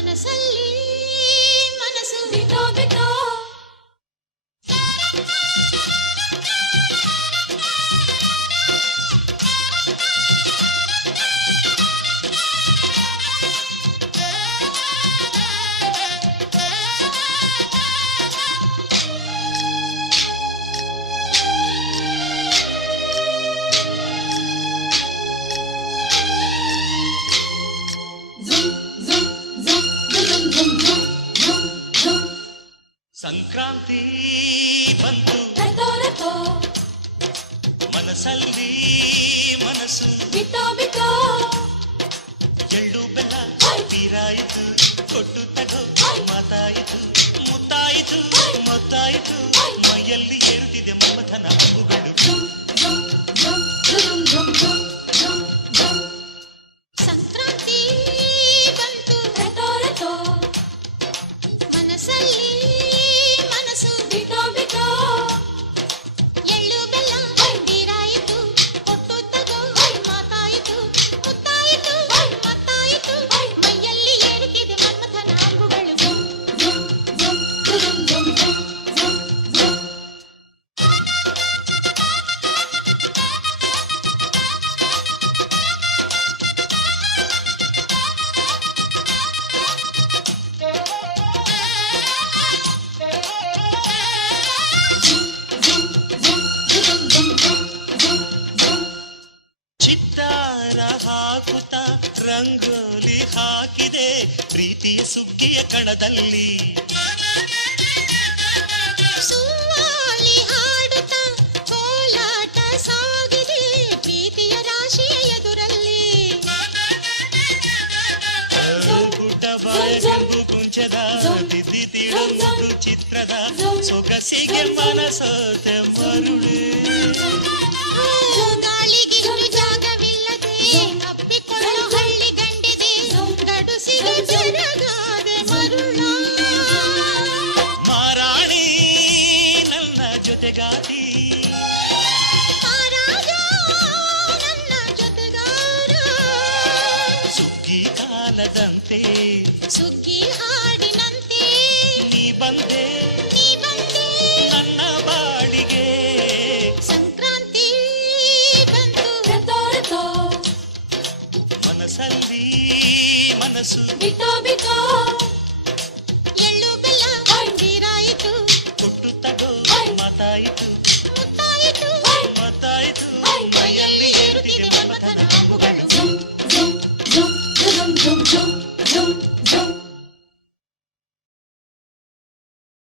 ಮನಸ್ಸಲ್ಲಿ ಮನಸ್ಸು ಬಿಟ್ಟೋ ಬಿಟ್ಟೋ ಸಂಕ್ರಾಂತಿ ಬಂತು ಮನಸ್ಸಲ್ಲಿ ಮನಸ್ಸು ಬಿಟ್ಟೋ ಬಿಟ್ಟೋ ಎಳ್ಳು ಬೆಲ್ಲ ತೀರಾಯಿತು ಕೊಟ್ಟು ತಗೋ ಮಾತಾಯಿತು ಮುತ್ತಾಯಿತು ಮೊತ್ತಾಯಿತು ಮೈಯಲ್ಲಿ ಏರುತ್ತಿದೆ ಮಮಥನ ಹಬ್ಬುಗಳು ಸಂಕ್ರಾಂತಿ ಬಂತು ಮನಸ್ಸಲ್ಲಿ ಮನಸ್ಸು ಬಿಟ್ಟೋ ಬಿಟ್ಟೋ ಎಳ್ಳು ಬೆಲ್ಲ ತೀರಾಯಿತು ಕೊಟ್ಟು ತಗೋ ಮಾತಾಯಿತು ಮುತ್ತಾಯಿತು ಮತ್ತಾಯಿತು ಮೈಯಲ್ಲಿ ಏರುತ್ತಿದೆ ಮನ್ಮಥನ ಅಂಬುಗಳು ಚಿತ್ತಾರ ಹಾಕುತ್ತ ರಂಗೋಲಿ ಹಾಕಿದೆ ಪ್ರೀತಿಯ ಸುಗ್ಗಿಯ ಕಣದಲ್ಲಿ ಸುವಾಲಿ ಹಾಡುತ್ತ ಕೋಲಾಟ ಸಾಗಿದೆ ಪ್ರೀತಿಯ ರಾಶಿಯ ಎದುರಲ್ಲಿ ಪುಟ್ಟಬಾಯ ಕೆಂಪು ಕುಂಚದ ತಿದ್ದಿ ತೀಡೊಂದು ಚಿತ್ರದ ಸೊಗಸಿಗೆ ಮನಸೋತೆ ಮರುಳೆ ಗಾಳಿಗಿಷ್ಟು ಜಾಗವಿಲ್ಲದೆ ಅಪ್ಪಿಕೊಳ್ಳೋ ಹಳ್ಳಿ ಗಂಡಿದೆ ಗಡುಸಿಗೆ ಜರಗಾದೆ ಮರುಳ ಮಾರಾಣಿ ನನ್ನ ಜೊತೆಗಾತಿ ಮಹಾರಾಜ ನನ್ನ ಜೊತೆಗಾರ ಸುಗ್ಗಿ ಕಾಲದಂತೆ ಸುಗ್ಗಿ ಹಾಡಿನಂತೆ ನೀ ಬಂದೆ ನನ್ನ ಬಾಡಿಗೆ ಸಂಕ್ರಾಂತಿ ಬಂತು ಮನಸ್ಸಲ್ಲಿ ಮನಸ್ಸು ಬಿಟ್ಟೋ ಬಿಟ್ಟೋ ಎಳ್ಳು ಬೆಲ್ಲ ತೀರಾಯಿತು ಕೊಟ್ಟು ತಗೋ ಮಾತಾಯಿತು ಮುತ್ತಾಯಿತು ಮತ್ತಾಯಿತು ಮೈಯಲ್ಲಿ ಏರುತ್ತಿದೆ ಮಮಥನ ಅಂಬುಗಳು ಜುಮ್